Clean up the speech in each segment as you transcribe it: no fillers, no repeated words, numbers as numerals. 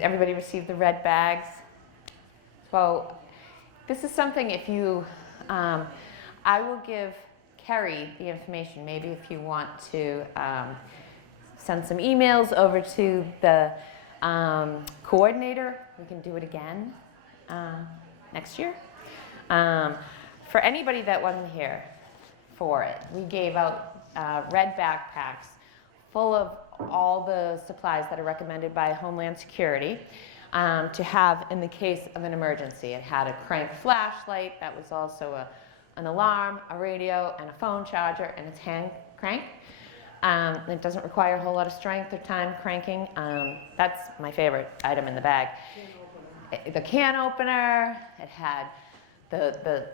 Everybody received the red bags. So this is something if you, I will give Kerry the information, maybe if you want to send some emails over to the coordinator. We can do it again next year. For anybody that wasn't here for it, we gave out red backpacks full of all the supplies that are recommended by Homeland Security to have in the case of an emergency. It had a crank flashlight, that was also an alarm, a radio, and a phone charger, and it's hand crank. It doesn't require a whole lot of strength or time cranking. That's my favorite item in the bag. The can opener, it had the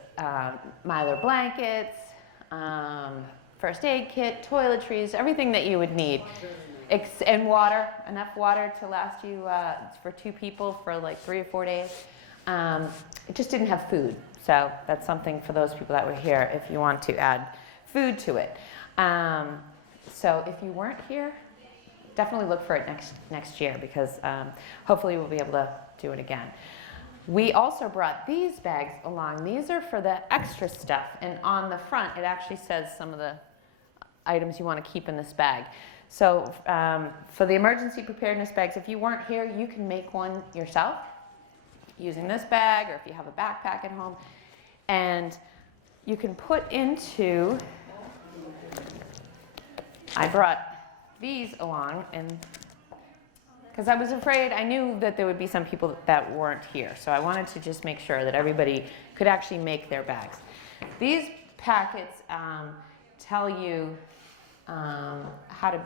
Mylar blankets, first aid kit, toiletries, everything that you would need. And water, enough water to last you for 2 people for like 3 or 4 days. It just didn't have food. So that's something for those people that were here if you want to add food to it. So if you weren't here, definitely look for it next year because hopefully we'll be able to do it again. We also brought these bags along. These are for the extra stuff, and on the front it actually says some of the items you want to keep in this bag. So for the emergency preparedness bags, if you weren't here, you can make one yourself using this bag, or if you have a backpack at home, and you can put into, I brought these along, and because I was afraid, I knew that there would be some people that weren't here, so I wanted to just make sure that everybody could actually make their bags. These packets tell you how to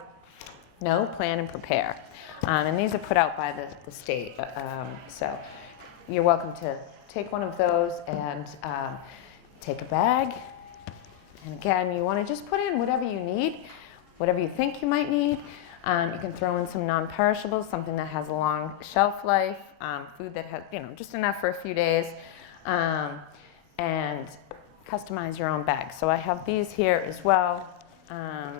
know, plan, and prepare. And these are put out by the state. So you're welcome to take one of those and take a bag. And again, you want to just put in whatever you need, whatever you think you might need. You can throw in some non-perishables, something that has a long shelf life, food that has, just enough for a few days, and customize your own bag. So I have these here as well. I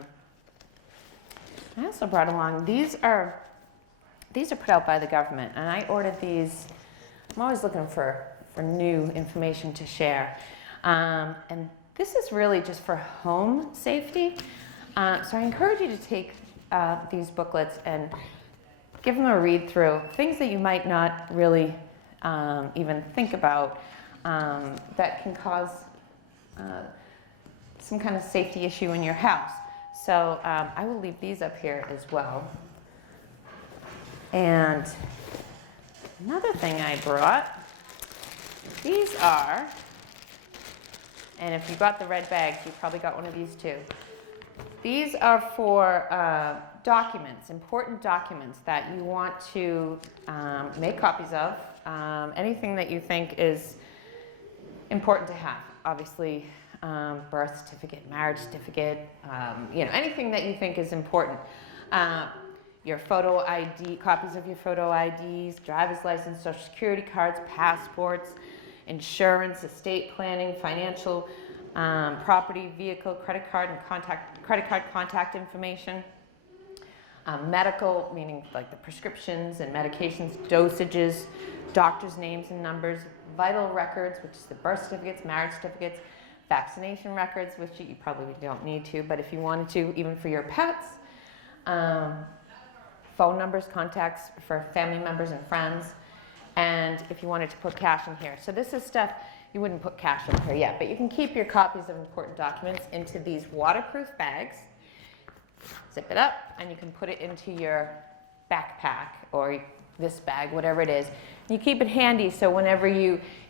also brought along, these are put out by the government, and I ordered these. I'm always looking for new information to share. And this is really just for home safety. So I encourage you to take these booklets and give them a read through. Things that you might not really even think about that can cause some kind of safety issue in your house. So I will leave these up here as well. And another thing I brought, these are, and if you got the red bags, you probably got one of these too. These are for documents, important documents that you want to make copies of, anything that you think is important to have. Obviously, birth certificate, marriage certificate, anything that you think is important. Your photo ID, copies of your photo IDs, driver's license, social security cards, passports, insurance, estate planning, financial, property, vehicle, credit card contact information. Medical, meaning like the prescriptions and medications, dosages, doctors' names and numbers, vital records, which is the birth certificates, marriage certificates, vaccination records, which you probably don't need to, but if you wanted to, even for your pets, phone numbers, contacts for family members and friends, and if you wanted to put cash in here. So this is stuff you wouldn't put cash in here yet, but you can keep your copies of important documents into these waterproof bags, zip it up, and you can put it into your backpack or this bag, whatever it is. You keep it handy so whenever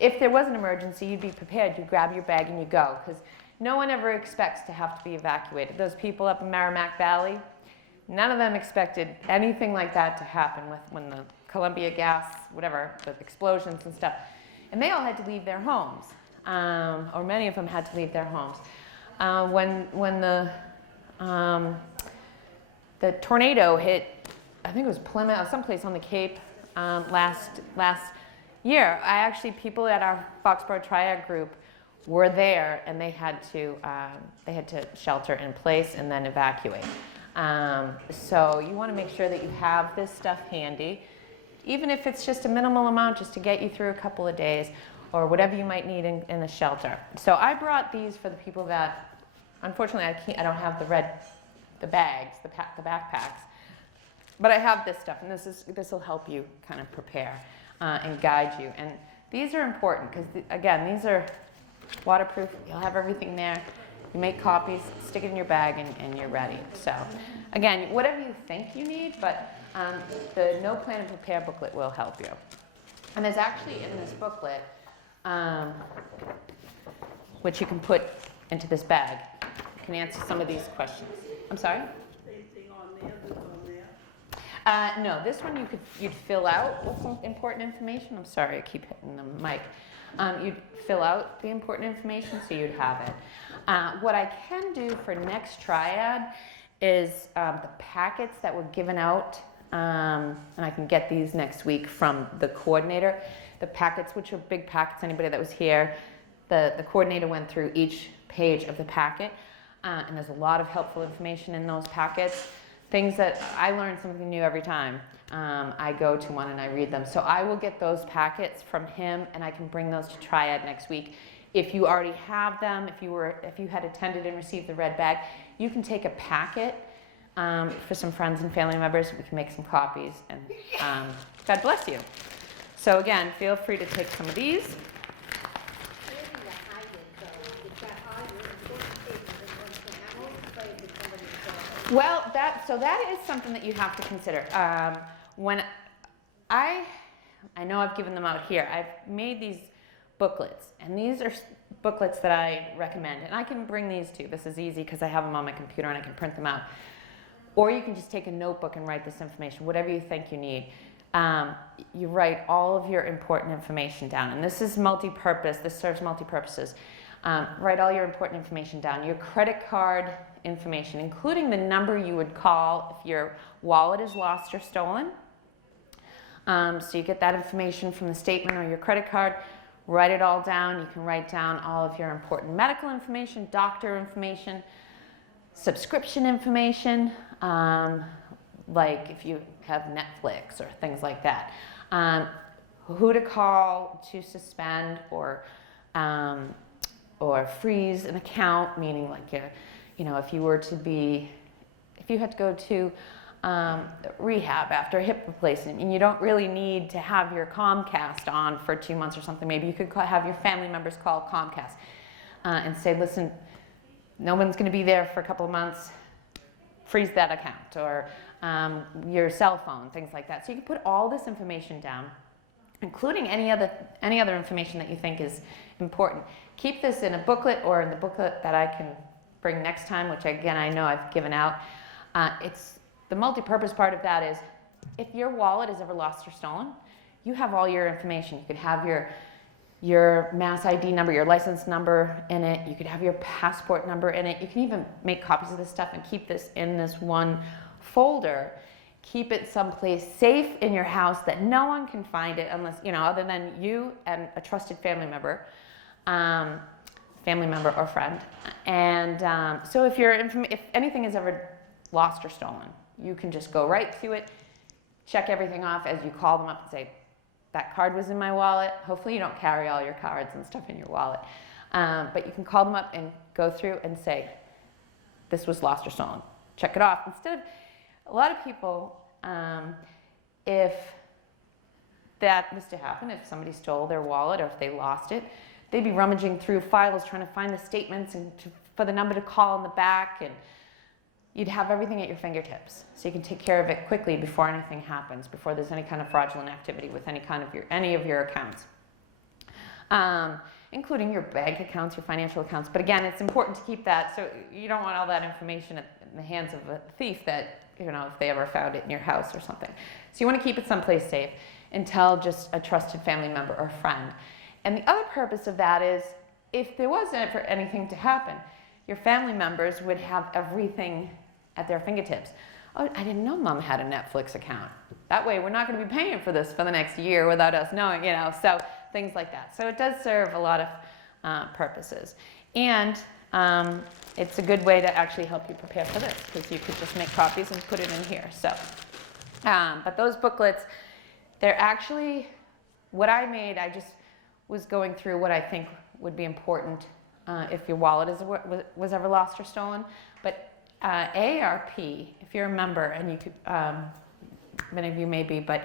if there was an emergency, you'd be prepared. You grab your bag and you go, because no one ever expects to have to be evacuated. Those people up in Merrimack Valley, none of them expected anything like that to happen when the Columbia gas, whatever, the explosions and stuff. And they all had to leave their homes, or many of them had to leave their homes. When the tornado hit, I think it was Plymouth, or someplace on the Cape last year, people at our Foxborough Triad group were there, and they had to shelter in place and then evacuate. So you want to make sure that you have this stuff handy. even if it's just a minimal amount just to get you through a couple of days or whatever you might need in the shelter. So I brought these for the people that, unfortunately, I don't have the bags, the backpacks, but I have this stuff, and this will help you kind of prepare and guide you. And these are important because, again, these are waterproof. You'll have everything there. You make copies, stick it in your bag, and you're ready. So, again, whatever you think you need, but the No Plan and Prepare booklet will help you. And there's actually in this booklet, which you can put into this bag, you can answer some of these questions. I'm sorry? Anything on there that's on there? No, this one you'd fill out with some important information. I'm sorry, I keep hitting the mic. You'd fill out the important information so you'd have it. What I can do for next triad is the packets that were given out, and I can get these next week from the coordinator. The packets, which are big packets, anybody that was here, the coordinator went through each page of the packet, and there's a lot of helpful information in those packets. Things that I learn something new every time. I go to one and I read them. So I will get those packets from him, and I can bring those to Triad next week. If you already have them, if you had attended and received the red bag, you can take a packet for some friends and family members. We can make some copies, and God bless you. So again, feel free to take some of these. Well, that is something that you have to consider. When I know I've given them out here. I've made these booklets, and these are booklets that I recommend. And I can bring these to you. This is easy because I have them on my computer and I can print them out. Or you can just take a notebook and write this information, whatever you think you need. You write all of your important information down. And this is multi-purpose. This serves multi-purposes. Write all your important information down. Your credit card information, including the number you would call if your wallet is lost or stolen. So you get that information from the statement or your credit card. Write it all down. You can write down all of your important medical information, doctor information, subscription information, like if you have Netflix or things like that. Who to call to suspend or freeze an account, meaning like if you had to go to rehab after a hip replacement and you don't really need to have your Comcast on for 2 months or something, maybe you could have your family members call Comcast and say, listen, no one's going to be there for a couple of months, freeze that account, or your cell phone, things like that. So you can put all this information down, including any other information that you think is important. Keep this in a booklet or in the booklet that I can bring next time, which again I know I've given out. It's the multi-purpose part of that is if your wallet is ever lost or stolen, you have all your information. You could have your mass ID number, your license number in it. You could have your passport number in it. You can even make copies of this stuff and keep this in this one folder. Keep it someplace safe in your house that no one can find it unless, other than you and a trusted family member or friend. And so if anything is ever lost or stolen, you can just go right to it, check everything off as you call them up and say, that card was in my wallet. Hopefully you don't carry all your cards and stuff in your wallet. But you can call them up and go through and say, this was lost or stolen. Check it off. Instead of, a lot of people, if that was to happen, if somebody stole their wallet or if they lost it, they'd be rummaging through files trying to find the statements and for the number to call in the back, and you'd have everything at your fingertips. So you can take care of it quickly before anything happens, before there's any kind of fraudulent activity with any of your accounts, including your bank accounts, your financial accounts. But again, it's important to keep that, so you don't want all that information in the hands of a thief that, if they ever found it in your house or something. So you want to keep it someplace safe and tell just a trusted family member or friend. And the other purpose of that is if there was ever anything to happen, your family members would have everything at their fingertips. Oh, I didn't know Mom had a Netflix account. That way we're not going to be paying for this for the next year without us knowing, so things like that. So it does serve a lot of purposes. And it's a good way to actually help you prepare for this because you could just make copies and put it in here. So, but those booklets, They're actually, what I made, I just was going through what I think would be important if your wallet was ever lost or stolen. But AARP, if you're a member, and you could, many of you may be, but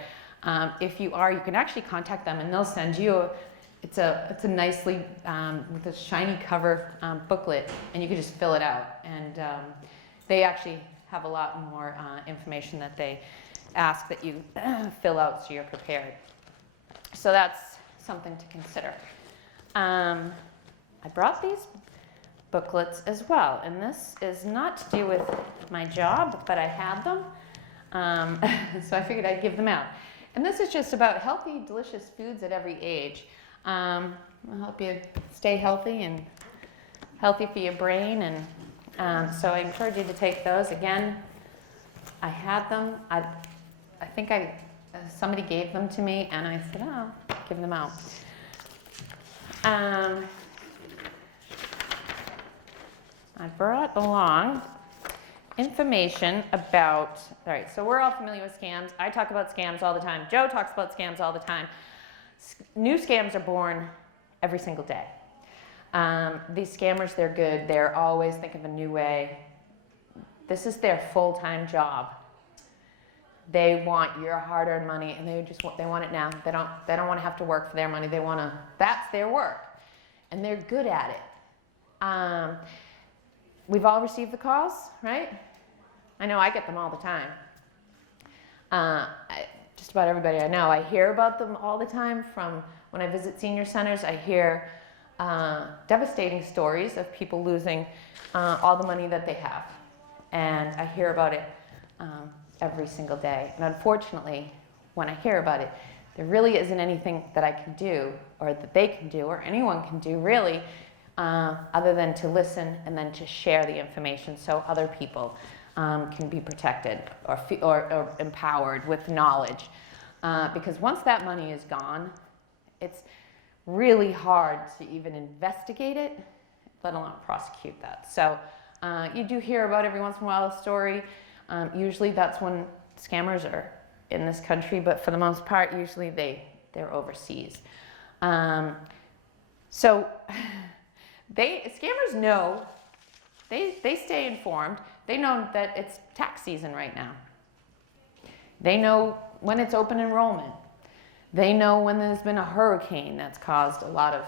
if you are, you can actually contact them, and they'll send you it's a nicely with a shiny cover booklet, and you can just fill it out. And they actually have a lot more information that they ask that you fill out so you're prepared. So that's something to consider. I brought these booklets as well, and this is not to do with my job, but I had them, so I figured I'd give them out. And this is just about healthy, delicious foods at every age. Will help you stay healthy and healthy for your brain, and so I encourage you to take those. Again, I had them. I think somebody gave them to me, and I said, "Oh, I'll give them out." I brought along information about. All right, so we're all familiar with scams. I talk about scams all the time. Joe talks about scams all the time. New scams are born every single day. These scammers, they're good. They're always thinking of a new way. This is their full-time job. They want your hard-earned money, and they want it now. They don't want to have to work for their money. That's their work, and they're good at it. We've all received the calls, right? I know I get them all the time. Just about everybody I know. I hear about them all the time from when I visit senior centers. I hear devastating stories of people losing all the money that they have. And I hear about it every single day. And unfortunately, when I hear about it, there really isn't anything that I can do, or that they can do, or anyone can do really, other than to listen and then to share the information so other people can be protected or empowered with knowledge. Because once that money is gone, it's really hard to even investigate it, let alone prosecute that. So you do hear about every once in a while a story. Usually that's when scammers are in this country, but for the most part, usually they're overseas. So scammers know, they stay informed. They know that it's tax season right now. They know when it's open enrollment. They know when there's been a hurricane that's caused a lot of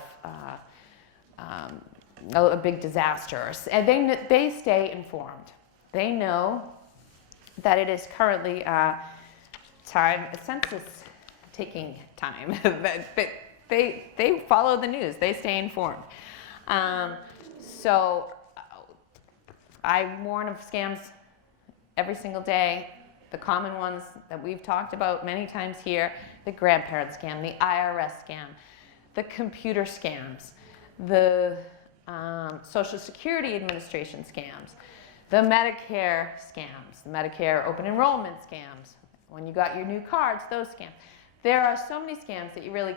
a big disaster. And they stay informed. They know that it is currently census taking time. They follow the news. They stay informed. So I warn of scams every single day. The common ones that we've talked about many times here: the grandparent scam, the IRS scam, the computer scams, the Social Security Administration scams, the Medicare scams, the Medicare open enrollment scams, when you got your new cards, those scams. There are so many scams that you really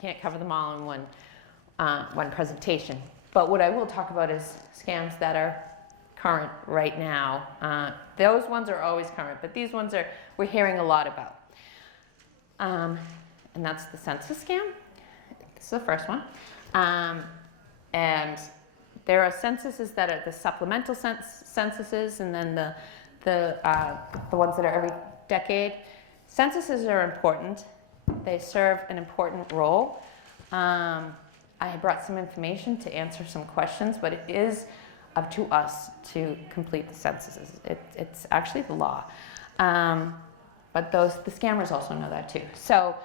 can't cover them all in one presentation. But what I will talk about is scams that are current right now. Those ones are always current, but these ones we're hearing a lot about. And that's the census scam. This is the first one. And there are censuses that are the supplemental censuses, and then the ones that are every decade. Censuses are important. They serve an important role. I brought some information to answer some questions, but it is up to us to complete the censuses. It's actually the law. But the scammers also know that too. So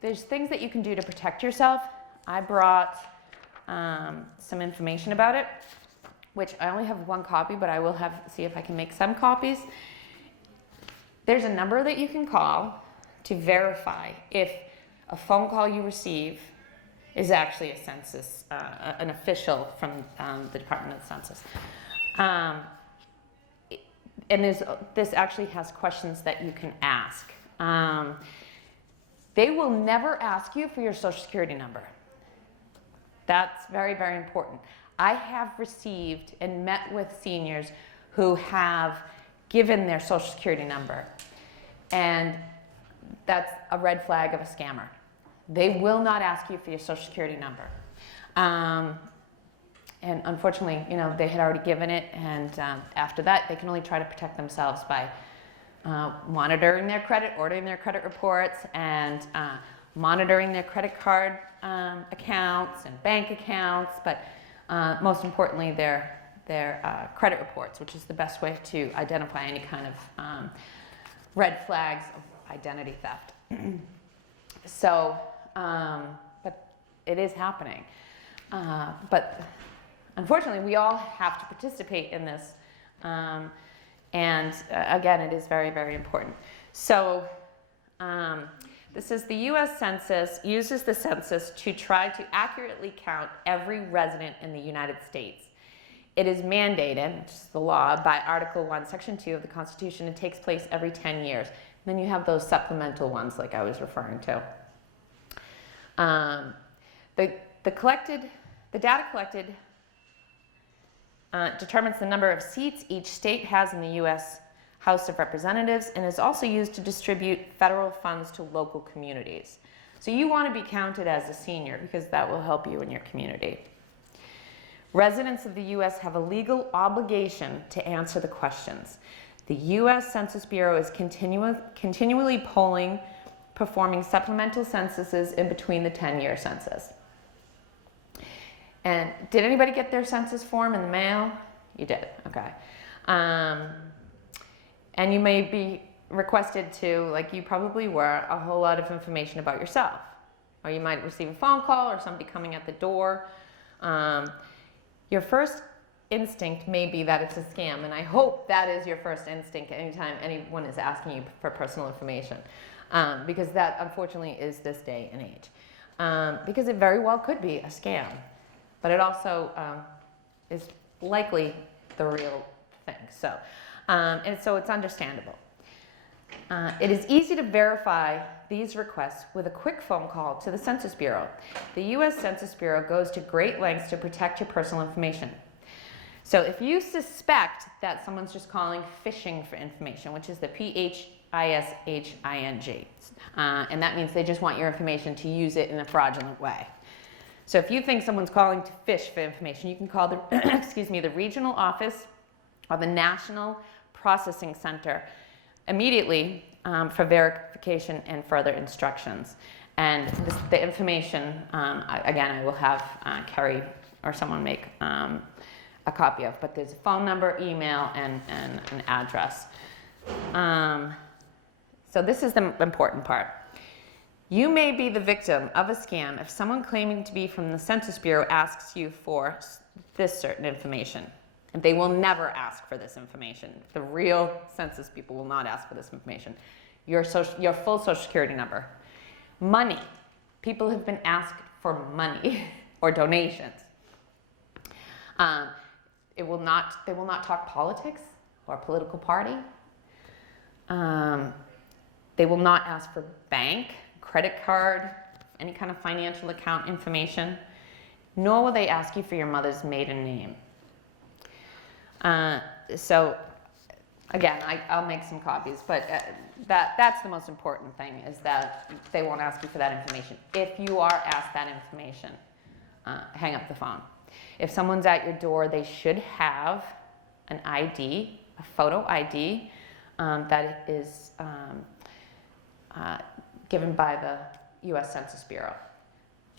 there's things that you can do to protect yourself. I brought some information about it, which I only have one copy, but I will see if I can make some copies. There's a number that you can call to verify if a phone call you receive is actually a census, an official from the Department of the Census. And this actually has questions that you can ask. They will never ask you for your Social Security number. That's very, very important. I have received and met with seniors who have given their Social Security number, and that's a red flag of a scammer. They will not ask you for your social security number. And unfortunately, they had already given it, and after that, they can only try to protect themselves by monitoring their credit, ordering their credit reports, and monitoring their credit card accounts and bank accounts, but most importantly, their credit reports, which is the best way to identify any kind of red flags of identity theft. So, but it is happening. But unfortunately, we all have to participate in this. And again, it is very, very important. So this is the U.S. Census uses the census to try to accurately count every resident in the United States. It is mandated, which is the law, by Article 1, Section 2 of the Constitution. It takes place every 10 years. And then you have those supplemental ones like I was referring to. The data collected determines the number of seats each state has in the U.S. House of Representatives and is also used to distribute federal funds to local communities. So you want to be counted as a senior because that will help you in your community. Residents of the U.S. have a legal obligation to answer the questions. The U.S. Census Bureau is continually polling, performing supplemental censuses in between the 10-year census. And did anybody get their census form in the mail? You did, okay. And you may be requested to, like you probably were, a whole lot of information about yourself. Or you might receive a phone call or somebody coming at the door. Your first instinct may be that it's a scam, and I hope that is your first instinct anytime anyone is asking you for personal information, because that unfortunately is this day and age. Because it very well could be a scam, but it also is likely the real thing. So, and so it's understandable. It is easy to verify these requests with a quick phone call to the Census Bureau. The U.S. Census Bureau goes to great lengths to protect your personal information. So if you suspect that someone's just calling phishing for information, which is the PHISHING, and that means they just want your information to use it in a fraudulent way. So if you think someone's calling to fish for information, you can call the, the regional office or the National Processing Center immediately for verification and further instructions. And the information, again, I will have Kerry or someone make a copy of, but there's a phone number, email, and an address. So this is the important part. You may be the victim of a scam if someone claiming to be from the Census Bureau asks you for this certain information. And they will never ask for this information. The real census people will not ask for this information. Your full social security number. Money. People have been asked for money or donations. They will not talk politics or political party. They will not ask for bank, credit card, any kind of financial account information, nor will they ask you for your mother's maiden name. So again, I'll make some copies, but that's the most important thing, is that they won't ask you for that information. If you are asked that information, hang up the phone. If someone's at your door, they should have an ID, a photo ID, that is given by the U.S. Census Bureau,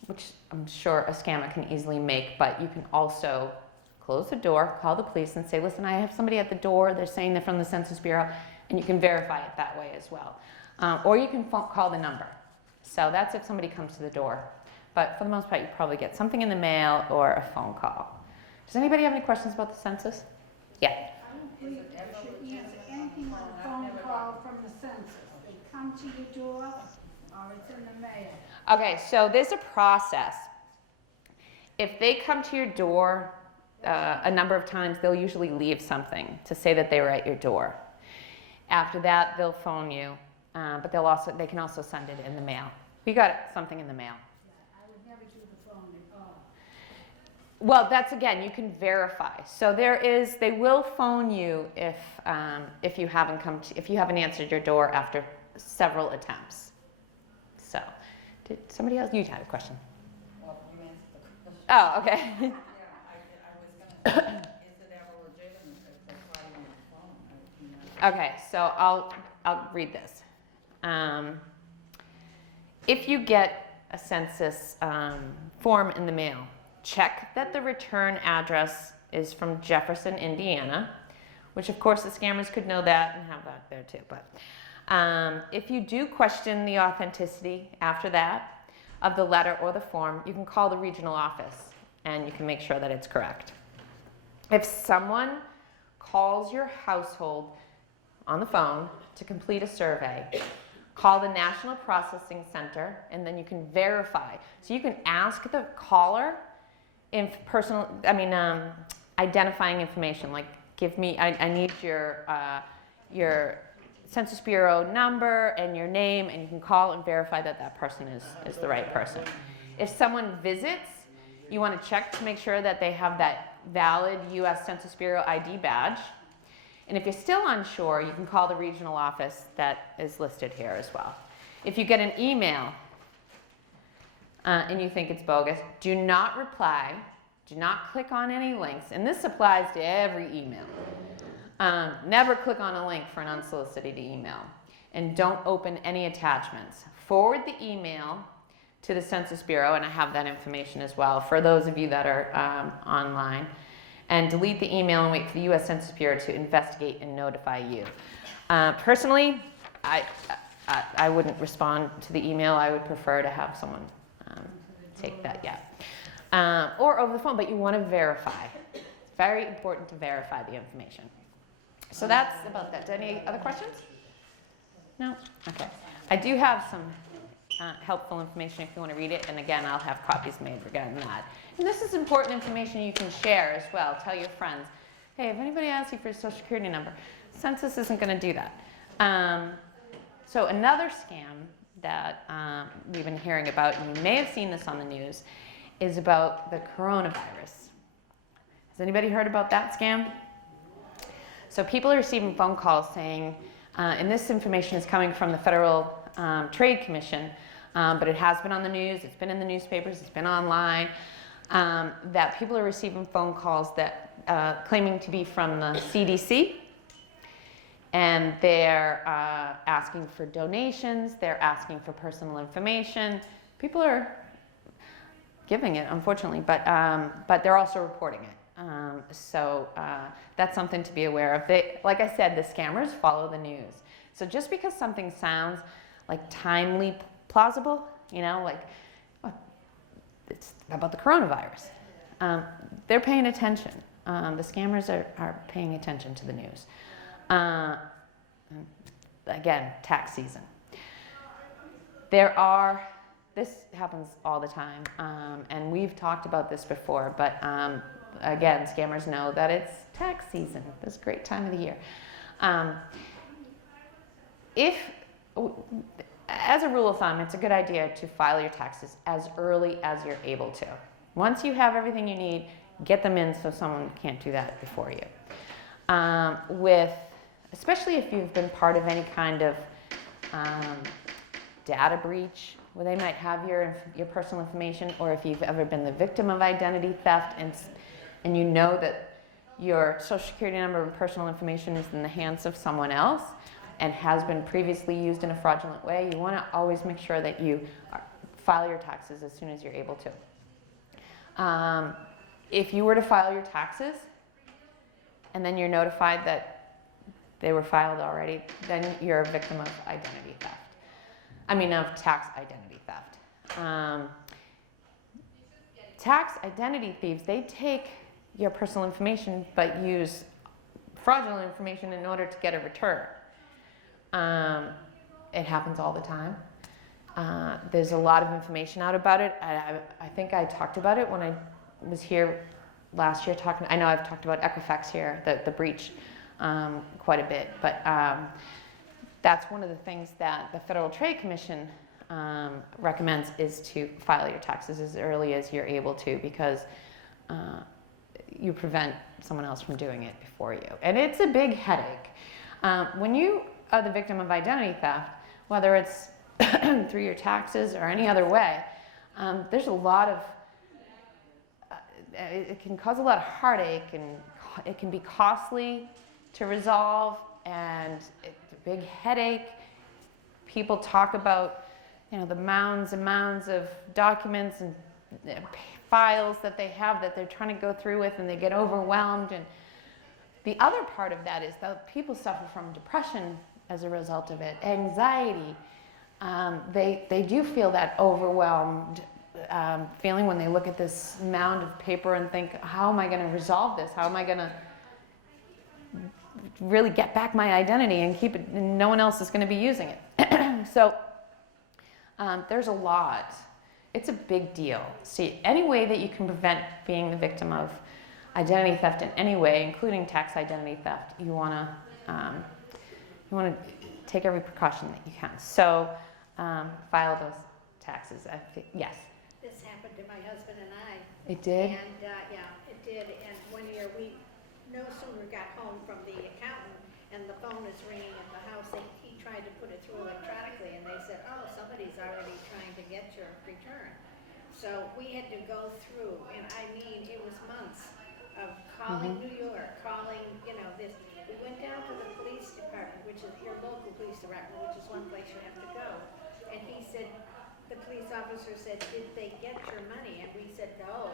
which I'm sure a scammer can easily make, but you can also close the door, call the police and say, listen, I have somebody at the door, they're saying they're from the Census Bureau, and you can verify it that way as well. Or you can call the number. So that's if somebody comes to the door. But for the most part, you probably get something in the mail or a phone call. Does anybody have any questions about the census? Yeah. I don't believe you should answer anything on a phone call from the census. They come to your door or it's in the mail. Okay, so there's a process. If they come to your door a number of times, they'll usually leave something to say that they were at your door. After that, they'll phone you, but they can also send it in the mail. We got something in the mail. I would never do the phone at all. Well, that's, again, you can verify. So they will phone you if you haven't answered your door after several attempts. Did somebody else? You had a question. Well, you answered the question. Oh, okay. Yeah, I was gonna say, is it ever legitimate if they call you on the phone? Okay, so I'll read this. If you get a census form in the mail, check that the return address is from Jefferson, Indiana, which of course the scammers could know that and have that there too. But if you do question the authenticity after that of the letter or the form, you can call the regional office and you can make sure that it's correct. If someone calls your household on the phone to complete a survey, call the National Processing Center and then you can verify. So you can ask the caller identifying information, like give me, I need your Census Bureau number and your name, and you can call and verify that that person is the right person. If someone visits, you want to check to make sure that they have that valid U.S. Census Bureau ID badge. And if you're still unsure, you can call the regional office that is listed here as well. If you get an email and you think it's bogus, do not reply, do not click on any links, and this applies to every email. Never click on a link for an unsolicited email, and don't open any attachments. Forward the email to the Census Bureau, and I have that information as well for those of you that are online, and delete the email and wait for the U.S. Census Bureau to investigate and notify you. Personally, I wouldn't respond to the email. I would prefer to have someone take that, or over the phone, but you want to verify. It's very important to verify the information. So that's about that. Any other questions? No? Okay. I do have some helpful information if you want to read it, and again, I'll have copies made regarding that. And this is important information you can share as well. Tell your friends, hey, if anybody asks you for a social security number, Census isn't going to do that. So another scam that we've been hearing about, and you may have seen this on the news, is about the coronavirus. Has anybody heard about that scam? So people are receiving phone calls saying, and this information is coming from the Federal Trade Commission, but it has been on the news, it's been in the newspapers, it's been online, that people are receiving phone calls that claiming to be from the CDC, and they're asking for donations, they're asking for personal information. People are giving it, unfortunately, but they're also reporting it. So that's something to be aware of. Like I said, the scammers follow the news. So just because something sounds like timely plausible, like it's about the coronavirus, they're paying attention. The scammers are paying attention to the news. Again, tax season. This happens all the time, and we've talked about this before, but again, scammers know that it's tax season, this great time of the year. As a rule of thumb, it's a good idea to file your taxes as early as you're able to. Once you have everything you need, get them in so someone can't do that before you. Especially if you've been part of any kind of data breach, where they might have your personal information, or if you've ever been the victim of identity theft and you know that your social security number and personal information is in the hands of someone else and has been previously used in a fraudulent way, you want to always make sure that you file your taxes as soon as you're able to. If you were to file your taxes and then you're notified that they were filed already, then you're a victim of identity theft. Of tax identity theft. Tax identity thieves, they take your personal information but use fraudulent information in order to get a return. It happens all the time. There's a lot of information out about it. I think I talked about it when I was here last year talking. I know I've talked about Equifax here, the breach, quite a bit, but that's one of the things that the Federal Trade Commission recommends, is to file your taxes as early as you're able to, because you prevent someone else from doing it before you. And it's a big headache. When you are the victim of identity theft, whether it's through your taxes or any other way, there's a lot of, it can cause a lot of heartache, and it can be costly to resolve, and it's a big headache. People talk about, the mounds and mounds of documents and files that they have that they're trying to go through with, and they get overwhelmed. And the other part of that is that people suffer from depression as a result of it, anxiety. They do feel that overwhelmed feeling when they look at this mound of paper and think, how am I going to resolve this? How am I going to really get back my identity and keep it, and no one else is going to be using it? So there's a lot. It's a big deal. See, any way that you can prevent being the victim of identity theft in any way, including tax identity theft, you want to take every precaution that you can. So file those taxes. Yes. This happened to my husband and I. It did? And, yeah, it did. And one year we no sooner got home from the accountant and the phone is ringing at the house. He tried to put it through electronically and they said, oh, somebody's already trying to get your return. So we had to go through, and I mean, it was months of calling New York, calling, this. We went down to the police department, which is your local police department, which is one place you have to go. And he said, the police officer said, did they get your money? And we said, no.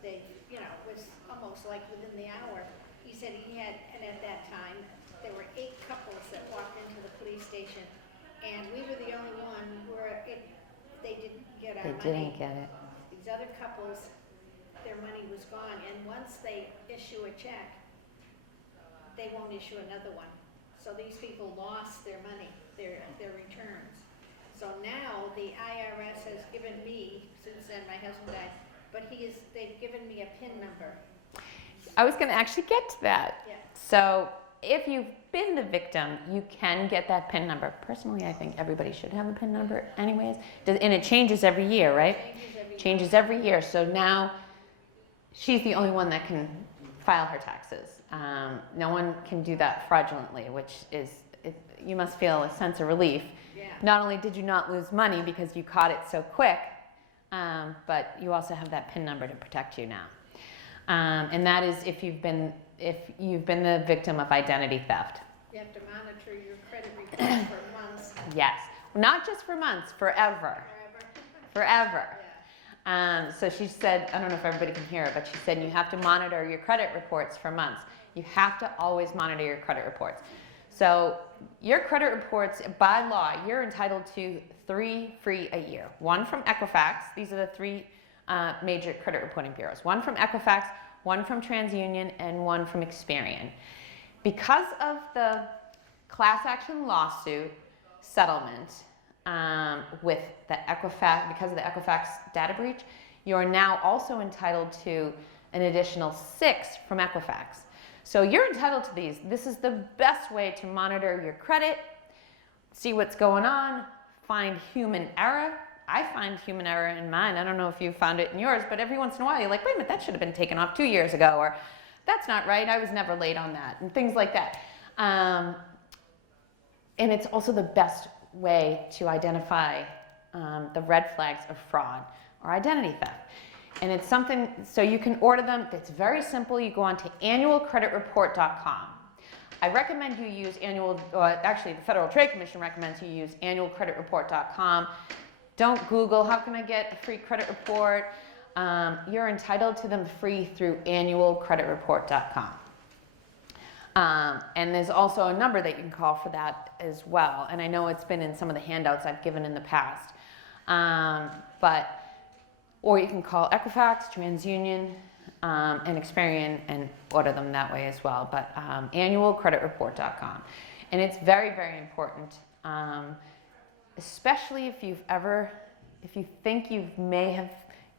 They, it was almost like within the hour. He said he had, and at that time, there were 8 couples that walked into the police station, and we were the only one where they didn't get our money. They didn't get it. These other couples, their money was gone, and once they issue a check, they won't issue another one. So these people lost their money, their returns. So now the IRS has given me, since then my husband died, but they've given me a PIN number. I was going to actually get to that. Yeah. So if you've been the victim, you can get that PIN number. Personally, I think everybody should have a PIN number anyways. And it changes every year, right? Changes every year. So now she's the only one that can file her taxes. No one can do that fraudulently, which is, you must feel a sense of relief. Yeah. Not only did you not lose money because you caught it so quick, but you also have that PIN number to protect you now. And that is if you've been the victim of identity theft. You have to monitor your credit report for months. Yes. Not just for months, forever. Forever. Yeah. So she said, I don't know if everybody can hear it, but she said you have to monitor your credit reports for months. You have to always monitor your credit reports. So your credit reports, by law, you're entitled to 3 free a year. 1 from Equifax. These are the 3 major credit reporting bureaus. 1 from Equifax, 1 from TransUnion, and 1 from Experian. Because of the class action lawsuit settlement with the Equifax, because of the Equifax data breach, you are now also entitled to an additional 6 from Equifax. So you're entitled to these. This is the best way to monitor your credit, see what's going on, find human error. I find human error in mine. I don't know if you found it in yours, but every once in a while you're like, wait a minute, that should have been taken off 2 years ago, or that's not right, I was never late on that, and things like that. And it's also the best way to identify the red flags of fraud or identity theft. And it's something, so you can order them. It's very simple. You go on to annualcreditreport.com. I recommend you use actually the Federal Trade Commission recommends you use annualcreditreport.com. Don't Google, how can I get a free credit report? You're entitled to them free through annualcreditreport.com. And there's also a number that you can call for that as well. And I know it's been in some of the handouts I've given in the past. Or you can call Equifax, TransUnion, and Experian and order them that way as well. But annualcreditreport.com. And it's very, very important, especially if you think you may have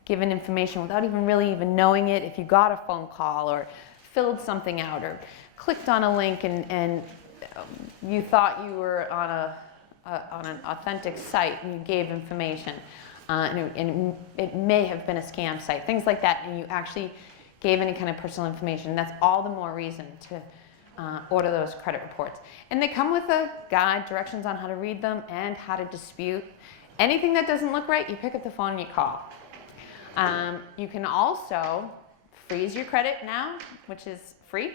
given information without even knowing it, if you got a phone call or filled something out or clicked on a link and you thought you were on an authentic site and you gave information. And it may have been a scam site, things like that, and you actually gave any kind of personal information, that's all the more reason to order those credit reports. And they come with a guide, directions on how to read them and how to dispute. Anything that doesn't look right, you pick up the phone and you call. You can also freeze your credit now, which is free.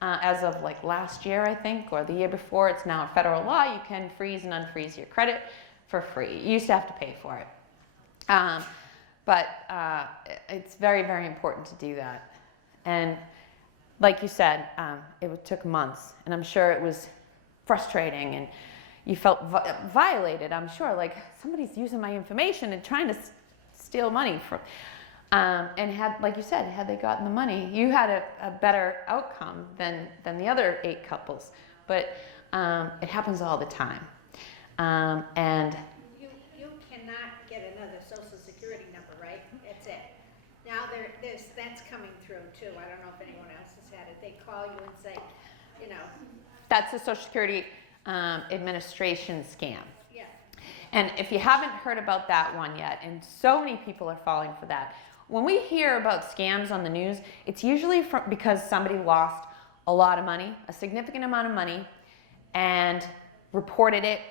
As of like last year, I think, or the year before, it's now a federal law. You can freeze and unfreeze your credit for free. You used to have to pay for it. But it's very, very important to do that. And like you said, it took months, and I'm sure it was frustrating, and you felt violated, I'm sure, like somebody's using my information and trying to steal money from. And had, like you said, had they gotten the money, you had a better outcome than the other 8 couples. But it happens all the time. And You cannot get another social security number, right? That's it. Now that's coming through too. I don't know if anyone else has had it. They call you and say, you know. that's the Social Security Administration scam. Yeah. And if you haven't heard about that one yet, and so many people are falling for that, when we hear about scams on the news, it's usually because somebody lost a lot of money, a significant amount of money, and reported it,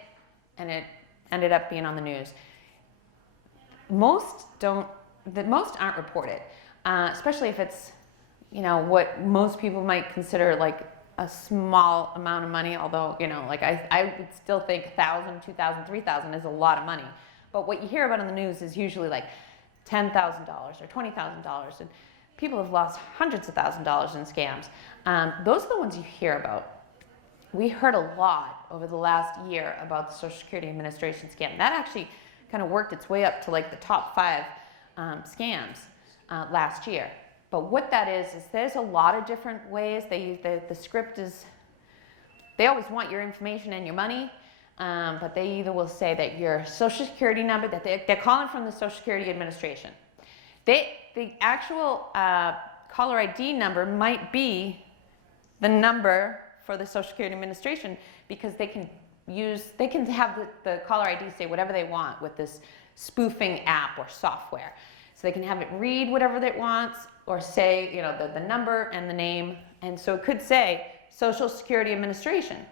and it ended up being on the news. Most aren't reported, especially if it's, what most people might consider like a small amount of money, although, like I would still think $1,000, $2,000, $3,000 is a lot of money. But what you hear about in the news is usually like $10,000 or $20,000, and people have lost hundreds of thousands of dollars in scams. Those are the ones you hear about. We heard a lot over the last year about the Social Security Administration scam. That actually kind of worked its way up to like the top 5 scams last year. But what that is there's a lot of different ways. The script is, they always want your information and your money. But they either will say that your Social Security number, that they're calling from the Social Security Administration. The actual caller ID number might be the number for the Social Security Administration, because they can have the caller ID say whatever they want with this spoofing app or software. So they can have it read whatever it wants, or say the number and the name. And so it could say Social Security Administration.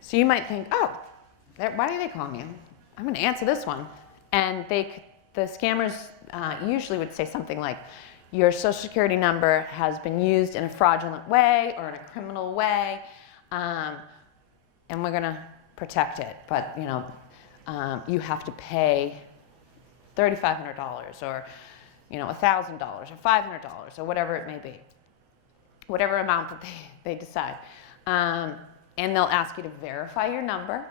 So you might think, oh, why do they call me? I'm going to answer this one. And the scammers usually would say something like, your Social Security number has been used in a fraudulent way or in a criminal way, and we're going to protect it. But you have to pay $3,500 or $1,000 or $500 or whatever it may be, whatever amount that they decide. And they'll ask you to verify your number,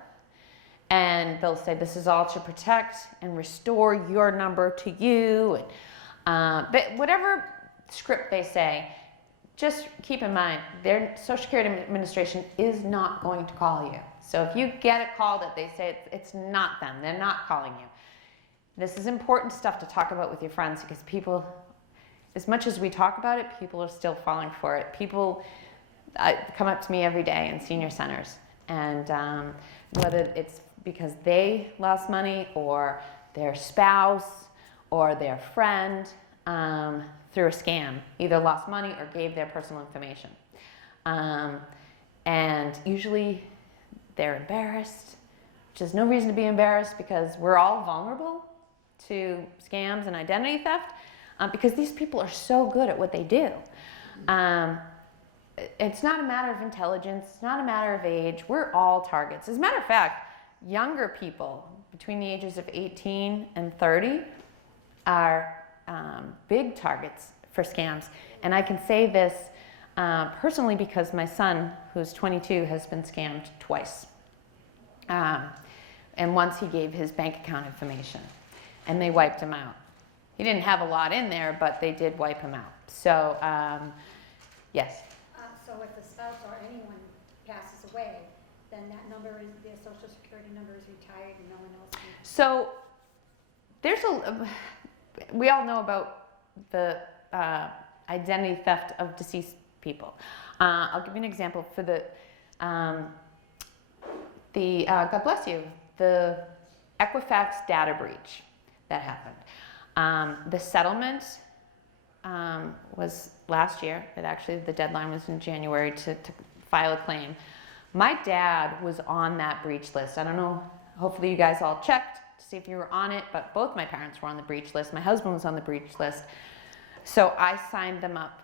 and they'll say this is all to protect and restore your number to you. But whatever script they say, just keep in mind, their Social Security Administration is not going to call you. So if you get a call that they say it's not them, they're not calling you. This is important stuff to talk about with your friends, because people, as much as we talk about it, people are still falling for it. People come up to me every day in senior centers, and whether it's because they lost money or their spouse or their friend through a scam, either lost money or gave their personal information. And usually they're embarrassed, which is no reason to be embarrassed, because we're all vulnerable to scams and identity theft, because these people are so good at what they do. It's not a matter of intelligence, it's not a matter of age, we're all targets. As a matter of fact, younger people between the ages of 18 and 30 are big targets for scams. And I can say this personally because my son, who's 22, has been scammed twice. And once he gave his bank account information, and they wiped him out. He didn't have a lot in there, but they did wipe him out. So, yes. So if the spouse or anyone passes away, then that number is, their social security number is retired and no one else can. So there's we all know about the identity theft of deceased people. I'll give you an example for the God bless you, the Equifax data breach that happened. The settlement was last year. The deadline was in January to file a claim. My dad was on that breach list. I don't know, hopefully you guys all checked to see if you were on it, but both my parents were on the breach list. My husband was on the breach list. So I signed them up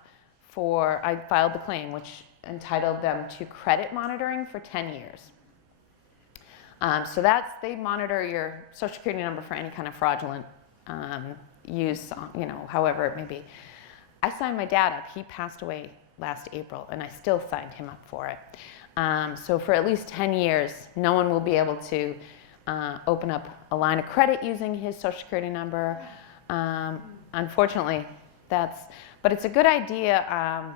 I filed the claim, which entitled them to credit monitoring for 10 years. So they monitor your social security number for any kind of fraudulent use, however it may be. I signed my dad up. He passed away last April, and I still signed him up for it. So for at least 10 years, no one will be able to open up a line of credit using his social security number. Unfortunately, but it's a good idea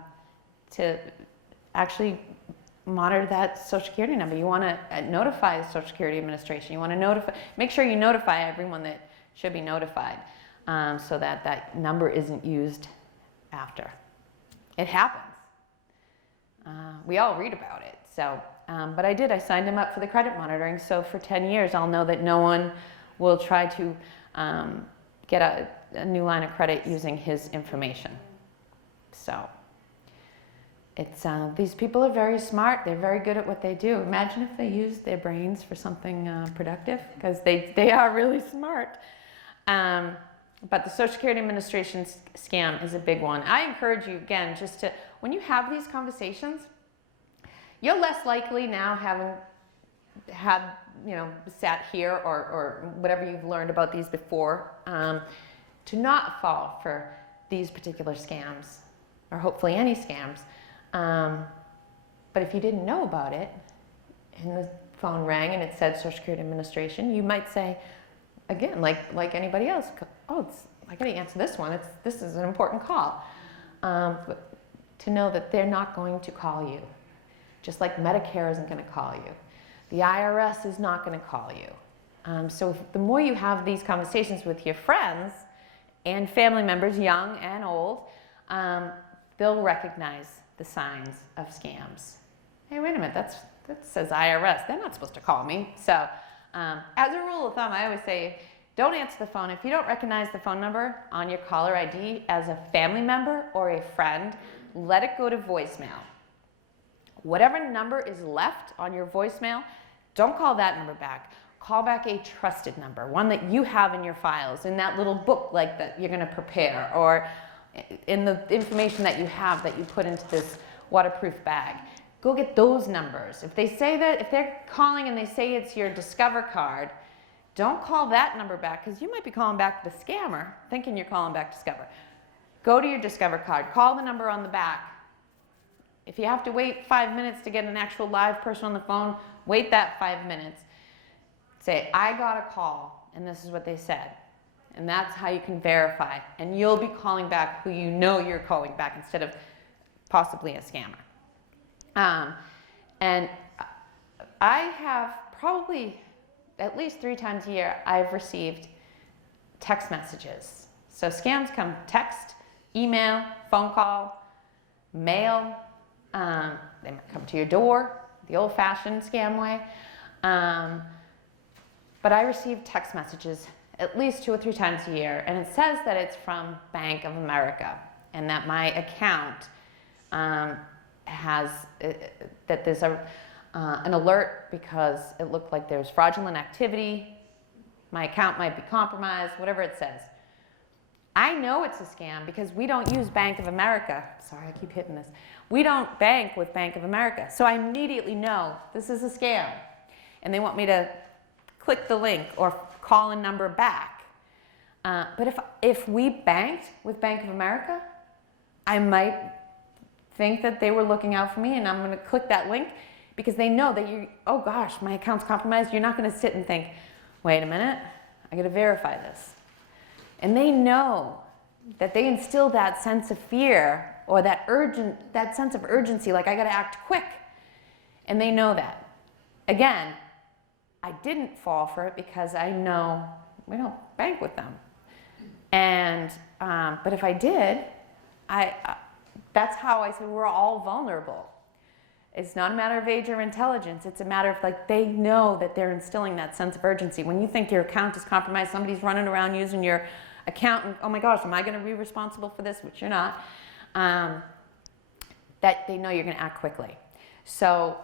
to actually monitor that social security number. You want to notify the Social Security Administration. You want to make sure you notify everyone that should be notified, so that number isn't used after. It happens. We all read about it. So, but I signed him up for the credit monitoring. So for 10 years, I'll know that no one will try to get a new line of credit using his information. So these people are very smart. They're very good at what they do. Imagine if they used their brains for something productive, because they are really smart. But the Social Security Administration scam is a big one. I encourage you, again, when you have these conversations, you're less likely now, having had, sat here or whatever you've learned about these before, to not fall for these particular scams, or hopefully any scams. But if you didn't know about it, and the phone rang and it said Social Security Administration, you might say, again, like anybody else, I got to answer this one. This is an important call. But to know that they're not going to call you, just like Medicare isn't going to call you. The IRS is not going to call you. So the more you have these conversations with your friends and family members, young and old, they'll recognize the signs of scams. Hey, wait a minute, that says IRS. They're not supposed to call me. So as a rule of thumb, I always say, don't answer the phone. If you don't recognize the phone number on your caller ID as a family member or a friend, let it go to voicemail. Whatever number is left on your voicemail, don't call that number back. Call back a trusted number, one that you have in your files, in that little book that you're going to prepare, or in the information that you have that you put into this waterproof bag. Go get those numbers. If they're calling and they say it's your Discover card, don't call that number back, because you might be calling back the scammer thinking you're calling back Discover. Go to your Discover card, call the number on the back. If you have to wait 5 minutes to get an actual live person on the phone, wait that 5 minutes. Say, I got a call, and this is what they said. And that's how you can verify. And you'll be calling back who you know you're calling back, instead of possibly a scammer. And I have probably at least 3 times a year, I've received text messages. So scams come text, email, phone call, mail. They might come to your door, the old-fashioned scam way. But I receive text messages at least 2 or 3 times a year, and it says that it's from Bank of America, and that my account that there's an alert because it looked like there's fraudulent activity. My account might be compromised, whatever it says. I know it's a scam because we don't use Bank of America. Sorry, I keep hitting this. We don't bank with Bank of America. So I immediately know this is a scam. And they want me to click the link or call a number back. But if we banked with Bank of America, I might think that they were looking out for me, and I'm going to click that link because they know that oh gosh, my account's compromised. You're not going to sit and think, wait a minute, I got to verify this. And they know that they instill that sense of fear, or that sense of urgency, like I got to act quick. And they know that. Again, I didn't fall for it because I know we don't bank with them. And but if I did, that's how I said we're all vulnerable. It's not a matter of age or intelligence. It's a matter of they know that they're instilling that sense of urgency. When you think your account is compromised, somebody's running around using your accountant, oh my gosh, am I going to be responsible for this, which you're not, that they know you're going to act quickly. So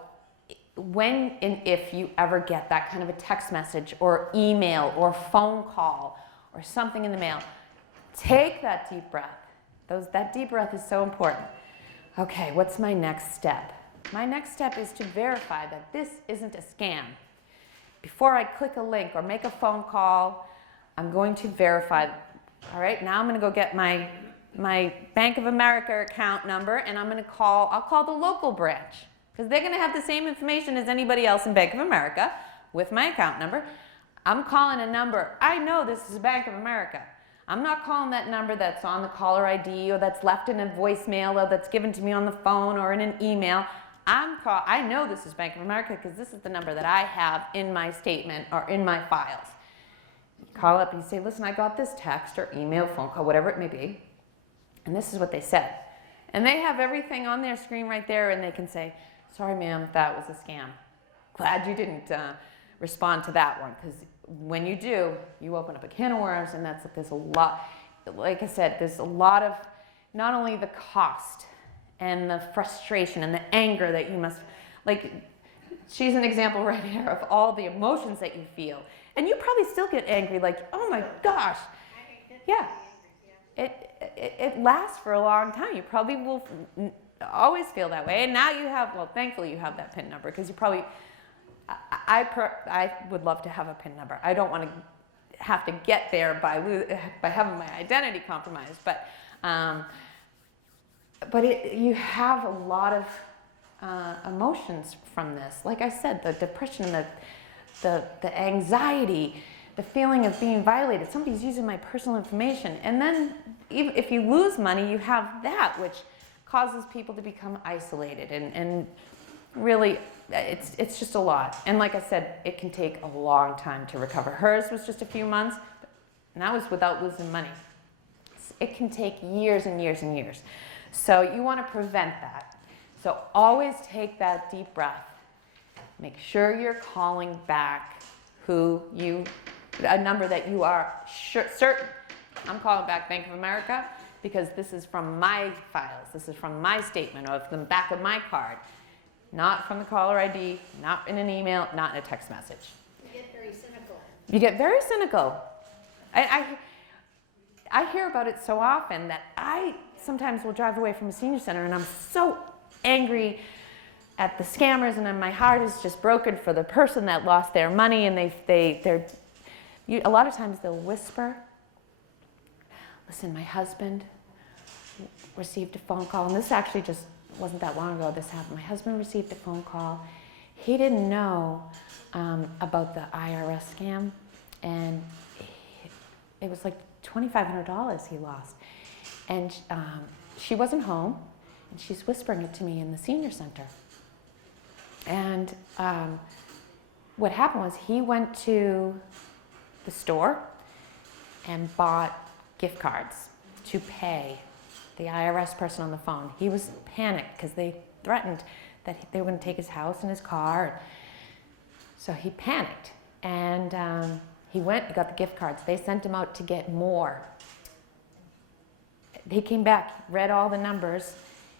when and if you ever get that kind of a text message or email or phone call or something in the mail, take that deep breath. That deep breath is so important. Okay, what's my next step? My next step is to verify that this isn't a scam. Before I click a link or make a phone call, I'm going to verify. All right, now I'm going to go get my Bank of America account number, and I'll call the local branch, because they're going to have the same information as anybody else in Bank of America with my account number. I'm calling a number. I know this is Bank of America. I'm not calling that number that's on the caller ID or that's left in a voicemail or that's given to me on the phone or in an email. I know this is Bank of America because this is the number that I have in my statement or in my files. You call up and you say, listen, I got this text or email, phone call, whatever it may be, and this is what they said. And they have everything on their screen right there, and they can say, sorry, ma'am, that was a scam. Glad you didn't respond to that one, because when you do, you open up a can of worms, and there's a lot, like I said, there's a lot of not only the cost and the frustration and the anger that you must, like, she's an example right here of all the emotions that you feel. And you probably still get angry, like, oh my gosh. Yeah. It lasts for a long time. You probably will always feel that way. And now you have, well, thankfully you have that PIN number, because you probably, I would love to have a PIN number. I don't want to have to get there by having my identity compromised. But you have a lot of emotions from this. Like I said, the depression, the anxiety, the feeling of being violated. Somebody's using my personal information. And then even if you lose money, you have that, which causes people to become isolated. And really, it's just a lot. And like I said, it can take a long time to recover. Hers was just a few months, and that was without losing money. It can take years and years and years. So you want to prevent that. So always take that deep breath. Make sure you're calling back a number that you are certain. I'm calling back Bank of America because this is from my files. This is from my statement or from the back of my card. Not from the caller ID, not in an email, not in a text message. You get very cynical. You get very cynical. I hear about it so often that I sometimes will drive away from a senior center and I'm so angry at the scammers, and then my heart is just broken for the person that lost their money, and a lot of times they'll whisper, listen, my husband received a phone call, and this actually just wasn't that long ago this happened. My husband received a phone call. He didn't know about the IRS scam, and it was like $2,500 he lost. And she wasn't home, and she's whispering it to me in the senior center. And what happened was he went to the store and bought gift cards to pay the IRS person on the phone. He was panicked because they threatened that they were going to take his house and his car. So he panicked, and he went and got the gift cards. They sent him out to get more. He came back, read all the numbers,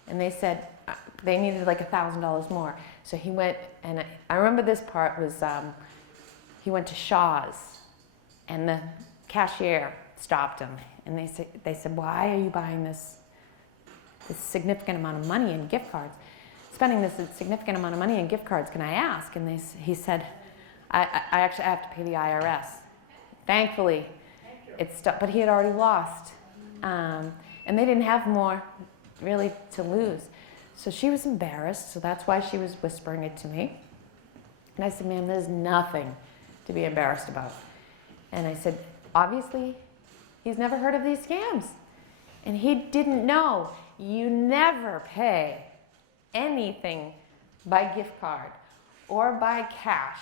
and they said they needed like $1,000 more. So he went, and I remember this part was, he went to Shaw's, and the cashier stopped him, and they said, why are you buying this significant amount of money in gift cards? Spending this significant amount of money in gift cards, can I ask? And he said, I actually have to pay the IRS. Thankfully, it stopped, but he had already lost. And they didn't have more really to lose. So she was embarrassed, so that's why she was whispering it to me. And I said, ma'am, there's nothing to be embarrassed about. And I said, obviously, he's never heard of these scams. And he didn't know. You never pay anything by gift card, or by cash,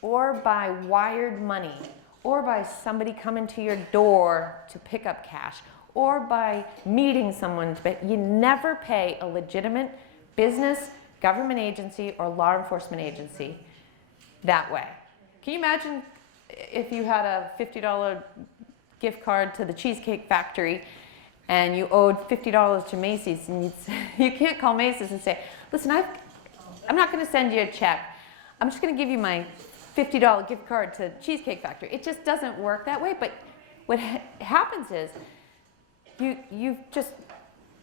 or by wired money, or by somebody coming to your door to pick up cash, or by meeting someone. But you never pay a legitimate business, government agency, or law enforcement agency that way. Can you imagine if you had a $50 gift card to the Cheesecake Factory and you owed $50 to Macy's, and you can't call Macy's and say, listen, I'm not going to send you a check. I'm just going to give you my $50 gift card to Cheesecake Factory. It just doesn't work that way. But what happens is you just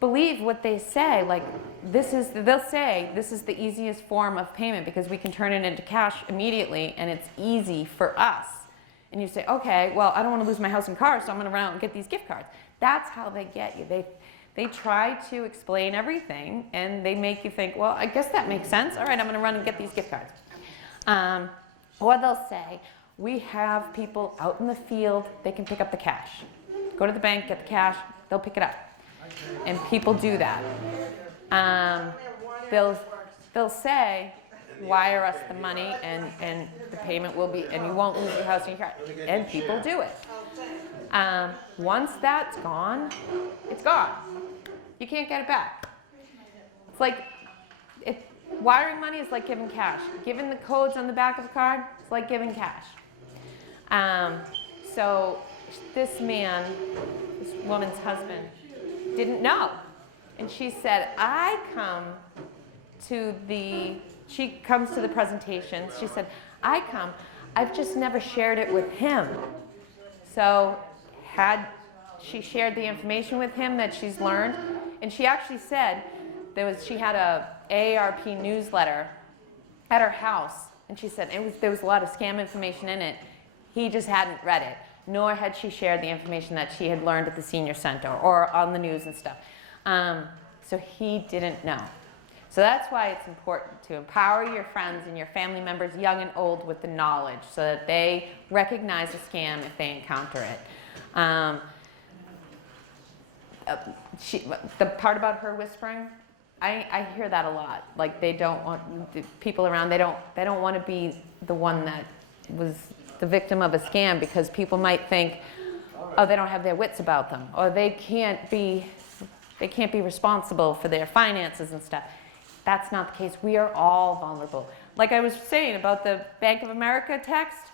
believe what they say. Like they'll say this is the easiest form of payment because we can turn it into cash immediately and it's easy for us. And you say, okay, well, I don't want to lose my house and car, so I'm going to run out and get these gift cards. That's how they get you. They try to explain everything and they make you think, well, I guess that makes sense. All right, I'm going to run and get these gift cards. Or they'll say, we have people out in the field, they can pick up the cash. Go to the bank, get the cash, they'll pick it up. And people do that. They'll say, wire us the money and the payment will be, and you won't lose your house and your car. And people do it. Once that's gone, it's gone. You can't get it back. It's like, wiring money is like giving cash. Giving the codes on the back of the card, it's like giving cash. So this man, this woman's husband, didn't know. And she said, she comes to the presentations. She said, I've just never shared it with him. So had she shared the information with him that she's learned, and she actually said she had a AARP newsletter at her house, and she said there was a lot of scam information in it. He just hadn't read it, nor had she shared the information that she had learned at the senior center or on the news and stuff. So he didn't know. So that's why it's important to empower your friends and your family members, young and old, with the knowledge so that they recognize a scam if they encounter it. The part about her whispering, I hear that a lot. Like they don't want the people around. They don't want to be the one that was the victim of a scam because people might think, oh, they don't have their wits about them, or they can't be responsible for their finances and stuff. That's not the case. We are all vulnerable. Like I was saying about the Bank of America text,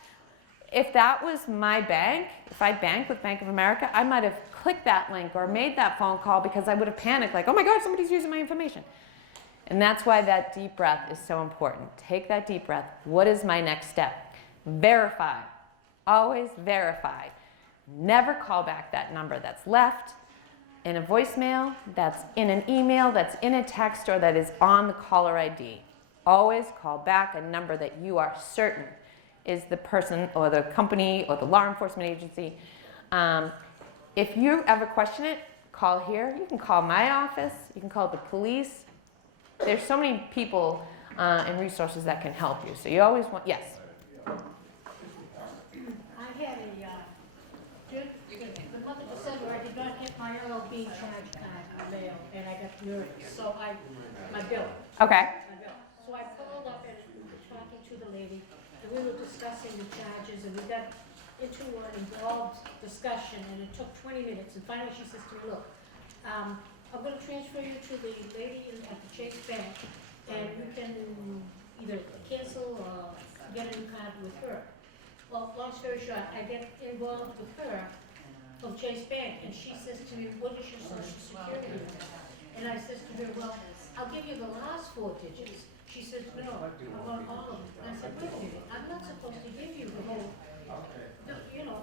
if that was my bank, if I banked with Bank of America, I might have clicked that link or made that phone call because I would have panicked like, oh my God, somebody's using my information. And that's why that deep breath is so important. Take that deep breath. What is my next step? Verify. Always verify. Never call back that number that's left in a voicemail, that's in an email, that's in a text, or that is on the caller ID. Always call back a number that you are certain is the person or the company or the law enforcement agency. If you ever question it, call here. You can call my office. You can call the police. There's so many people and resources that can help you. So you always want, yes? I had the month of December, I did not get my LB charge card mail, and I got nervous, so my bill. Okay. My bill. So I called up and talking to the lady, and we were discussing the charges, and we got into an involved discussion, and it took 20 minutes, and finally she says to me, look, I'm going to transfer you to the lady at the Chase Bank, and you can either cancel or get a new card with her. Well, long story short, I get involved with her from Chase Bank, and she says to me, what is your social security number? And I says to her, well, I'll give you the last 4 digits. She says, no, I want all of them. And I said, wait a minute, I'm not supposed to give you the whole,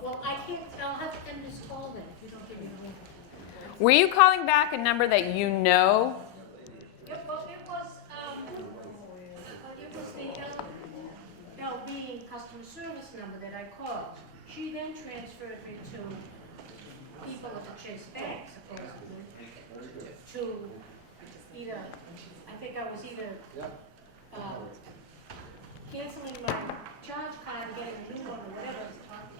well, I can't, I'll have to end this call then if you don't give me the whole. Were you calling back a number that you know? It was the LB customer service number that I called. She then transferred me to people at the Chase Bank, supposedly, to either, I think I was either canceling my charge card and getting a new one or whatever,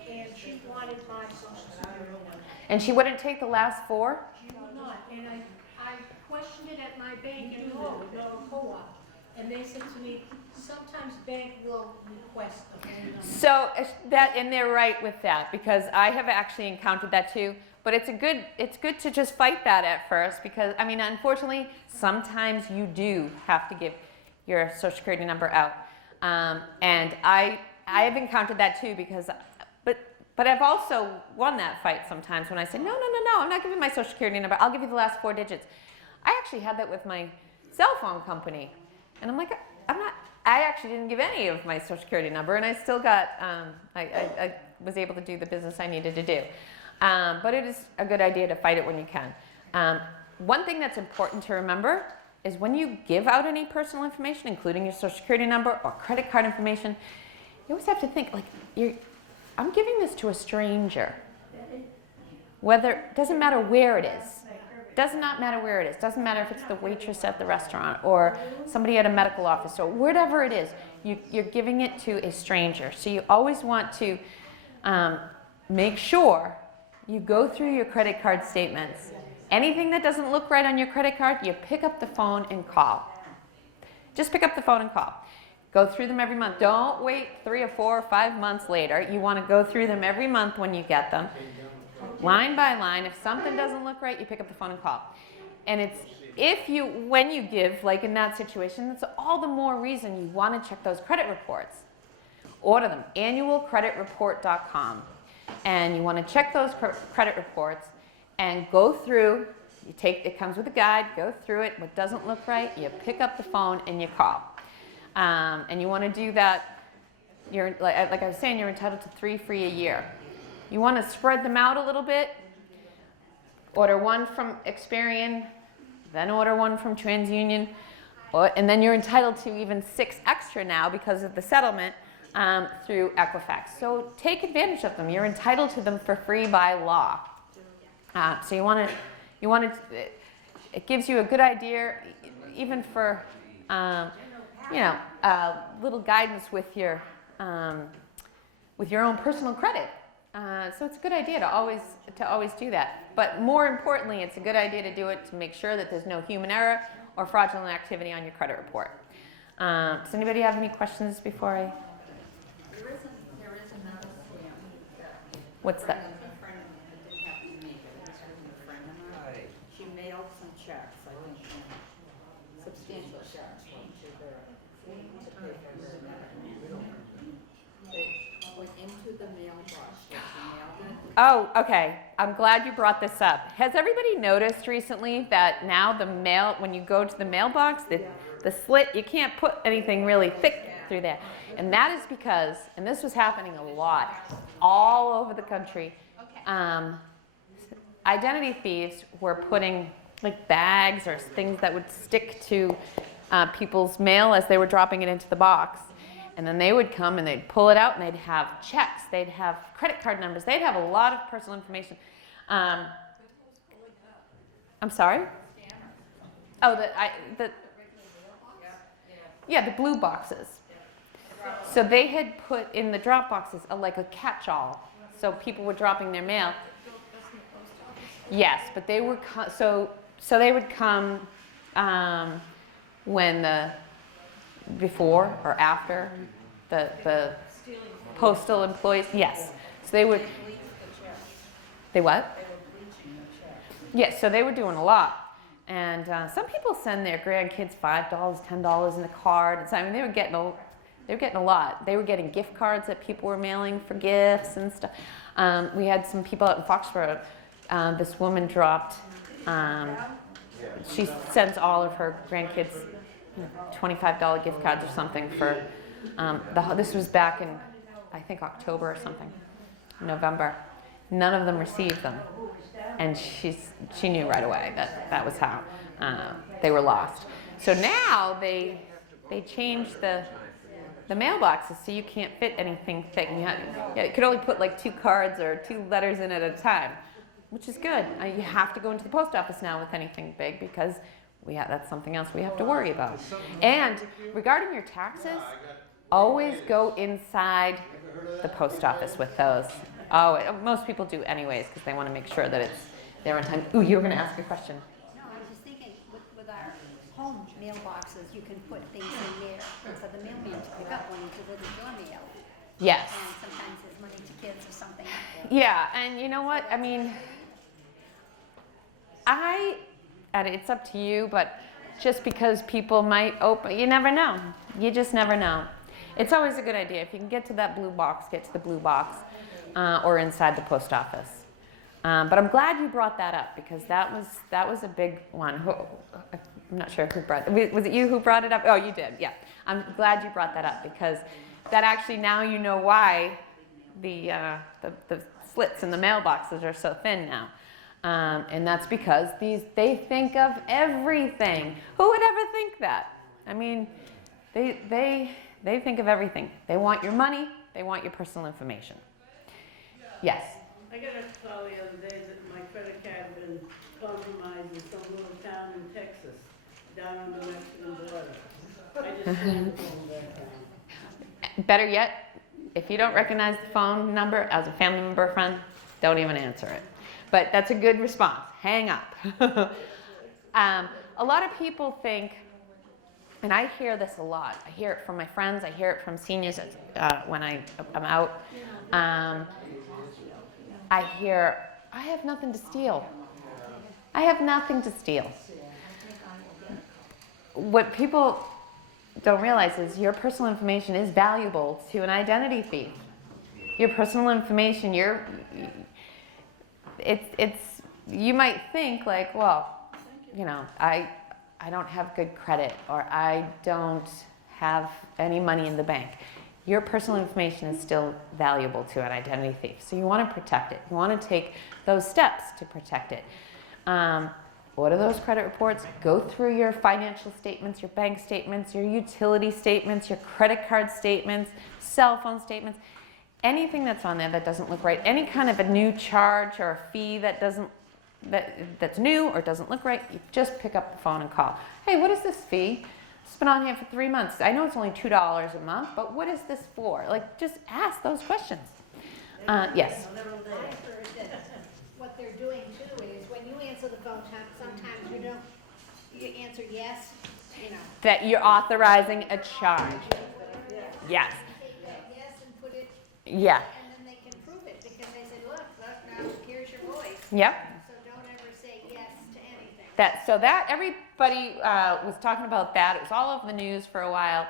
and she wanted my social security number. And she wouldn't take the last 4? She would not, and I questioned it at my bank in Norwood, Norwood Co-op, and they said to me, sometimes bank will request a phone number. So and they're right with that because I have actually encountered that too. But it's good to just fight that at first because I mean, unfortunately, sometimes you do have to give your social security number out, and I have encountered that too because, but But I've also won that fight sometimes when I say, no, I'm not giving my social security number. I'll give you the last 4 digits. I actually had that with my cell phone company. And I'm like, I actually didn't give any of my social security number, and I still got, I was able to do the business I needed to do. But it is a good idea to fight it when you can. One thing that's important to remember is when you give out any personal information, including your social security number or credit card information, you always have to think, like, I'm giving this to a stranger. Doesn't matter where it is. Does not matter where it is. Doesn't matter if it's the waitress at the restaurant or somebody at a medical office or whatever it is. You're giving it to a stranger. So you always want to make sure you go through your credit card statements. Anything that doesn't look right on your credit card, you pick up the phone and call. Just pick up the phone and call. Go through them every month. Don't wait 3 or 4 or 5 months later. You want to go through them every month when you get them. Line by line. If something doesn't look right, you pick up the phone and call. And when you give, like in that situation, it's all the more reason you want to check those credit reports. Order them, annualcreditreport.com. And you want to check those credit reports and go through, it comes with a guide, go through it. What doesn't look right, you pick up the phone and you call. And you want to do that, like I was saying, you're entitled to 3 free a year. You want to spread them out a little bit. Order one from Experian, then order one from TransUnion, and then you're entitled to even 6 extra now because of the settlement through Equifax. So take advantage of them. You're entitled to them for free by law. So you want to, it gives you a good idea, even for, little guidance with your own personal credit. So it's a good idea to always do that. But more importantly, it's a good idea to do it to make sure that there's no human error or fraudulent activity on your credit report. Does anybody have any questions before I? There is another scam that. What's that? A friend, it didn't happen to me, but it happened to a friend of mine. She mailed some checks, I think, substantial checks, to their, to pay for their medical. They went into the mailbox, she mailed it. Oh, okay. I'm glad you brought this up. Has everybody noticed recently that now when you go to the mailbox, the slit, you can't put anything really thick through there. And that is because, and this was happening a lot, all over the country, identity thieves were putting like bags or things that would stick to people's mail as they were dropping it into the box. And then they would come and they'd pull it out and they'd have checks, they'd have credit card numbers, they'd have a lot of personal information. I'm sorry? Oh, the blue boxes. So they had put in the drop boxes like a catch-all. So people were dropping their mail. Yes, but they were so they would come before or after the postal employees. Yes, so they would. They what? Yes, so they were doing a lot. And some people send their grandkids $5, $10 in a card. And so, I mean, they were getting a lot. They were getting gift cards that people were mailing for gifts and stuff. We had some people out in Foxborough. This woman dropped. She sends all of her grandkids $25 gift cards or something for. This was back in, I think, October or something, November. None of them received them. And she knew right away that was how they were lost. So now they changed the mailboxes so you can't fit anything thick. You could only put like 2 cards or 2 letters in at a time, which is good. You have to go into the post office now with anything big because that's something else we have to worry about. And regarding your taxes, always go inside the post office with those. Oh, most people do anyways because they want to make sure that they're on time. Ooh, you were going to ask a question. No, I was just thinking, with our home mailboxes, you can put things in there, and for the mailman to pick up when you deliver your mail. Yes. And sometimes there's money to kids or something. Yeah, and you know what? I mean, and it's up to you, but just because people might open, you never know. You just never know. It's always a good idea. If you can get to that blue box, get to the blue box. or inside the post office. But I'm glad you brought that up because that was a big one. I'm not sure who brought it. Was it you who brought it up? Oh, you did. Yeah. I'm glad you brought that up because that actually now you know why the slits in the mailboxes are so thin now. And that's because they think of everything. Who would ever think that? I mean, they think of everything. They want your money. They want your personal information. Yes. I got a call the other day that my credit card had been compromised in some little town in Texas, down on the Mexican border. I just turned the phone back on. Better yet, if you don't recognize the phone number as a family member or friend, don't even answer it. But that's a good response. Hang up. A lot of people think, and I hear this a lot. I hear it from my friends. I hear it from seniors when I'm out. I hear, I have nothing to steal. I have nothing to steal. What people don't realize is your personal information is valuable to an identity thief. Your personal information, you might think like, well, you know, I don't have good credit or I don't have any money in the bank. Your personal information is still valuable to an identity thief. So you want to protect it. You want to take those steps to protect it. What are those credit reports? Go through your financial statements, your bank statements, your utility statements, your credit card statements, cell phone statements. Anything that's on there that doesn't look right, any kind of a new charge or a fee that's new or doesn't look right, you just pick up the phone and call. Hey, what is this fee? It's been on here for 3 months. I know it's only $2 a month, but what is this for? Like, just ask those questions. Yes. I heard that what they're doing too is when you answer the phone, sometimes you answer yes, you know. That you're authorizing a charge. Yes. Take that yes and put it, Yeah. and then they can prove it because they say, look, now here's your voice. Yep. So don't ever say yes to anything. That everybody was talking about that. It was all over the news for a while.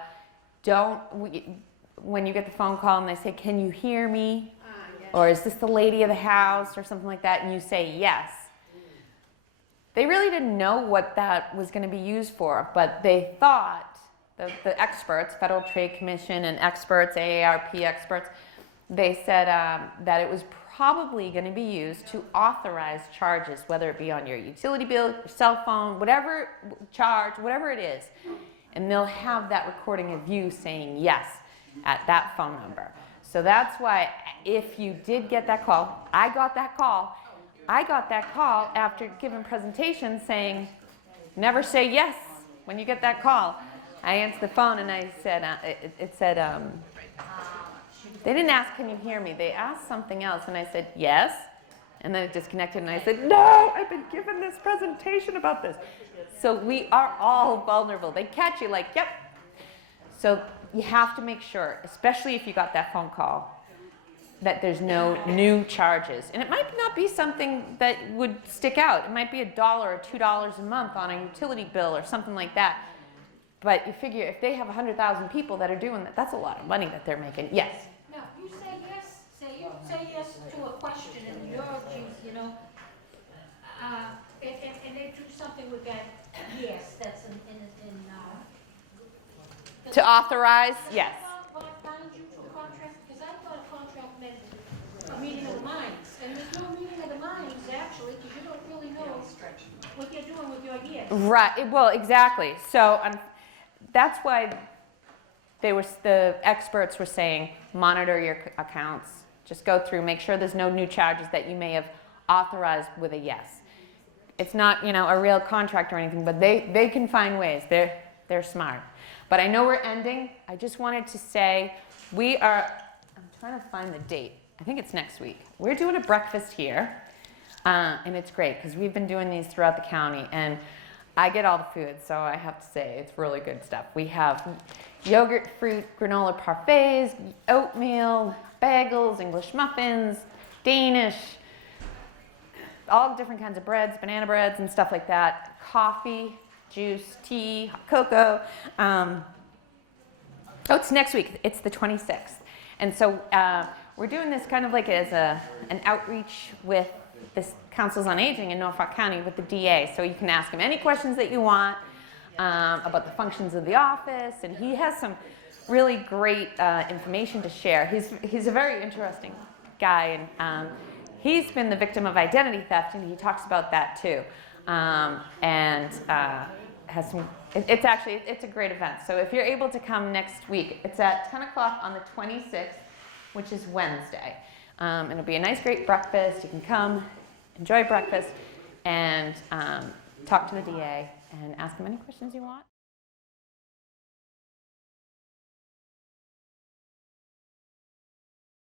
When you get the phone call and they say, "Can you hear me?" Yes. Or "Is this the lady of the house?" or something like that, and you say yes. They really didn't know what that was going to be used for, but they thought the experts, Federal Trade Commission and experts, AARP experts, they said that it was probably going to be used to authorize charges, whether it be on your utility bill, your cell phone, whatever charge, whatever it is. And they'll have that recording of you saying yes at that phone number. So that's why if you did get that call, I got that call after giving presentations saying, never say yes when you get that call. I answered the phone and I said, it said, they didn't ask, "Can you hear me?" They asked something else, and I said, "Yes." And then it disconnected, and I said, "No, I've been given this presentation about this." So we are all vulnerable. They catch you like, "Yep." So you have to make sure, especially if you got that phone call, that there's no new charges. And it might not be something that would stick out. It might be $1 or $2 a month on a utility bill or something like that. But you figure if they have 100,000 people that are doing that, that's a lot of money that they're making. Yes? No, you say yes, say yes to a question and you're, you know, and they do something with that yes, that's in To authorize? Yes. Bound you to a contract, because I thought a contract meant a meeting of the minds, and there's no meeting of the minds actually, because you don't really know what you're doing with your yes. Right. Well, exactly. So that's why the experts were saying, monitor your accounts. Just go through, make sure there's no new charges that you may have authorized with a yes. It's not, a real contract or anything, but they can find ways. They're smart. But I know we're ending. I just wanted to say I'm trying to find the date. I think it's next week. We're doing a breakfast here, and it's great because we've been doing these throughout the county, and I get all the food, so I have to say it's really good stuff. We have yogurt, fruit, granola parfaits, oatmeal, bagels, English muffins, Danish, all different kinds of breads, banana breads and stuff like that, coffee, juice, tea, hot cocoa. It's next week. It's the 26th. And so we're doing this kind of like as an outreach with this Councils on Aging in Norfolk County with the DA. So you can ask him any questions that you want about the functions of the office, and he has some really great information to share. He's a very interesting guy, and he's been the victim of identity theft, and he talks about that too. Has some. It's a great event. So if you're able to come next week, it's at 10 o'clock on the 26th, which is Wednesday. It'll be a nice, great breakfast. You can come, enjoy breakfast, and talk to the DA and ask him any questions you want.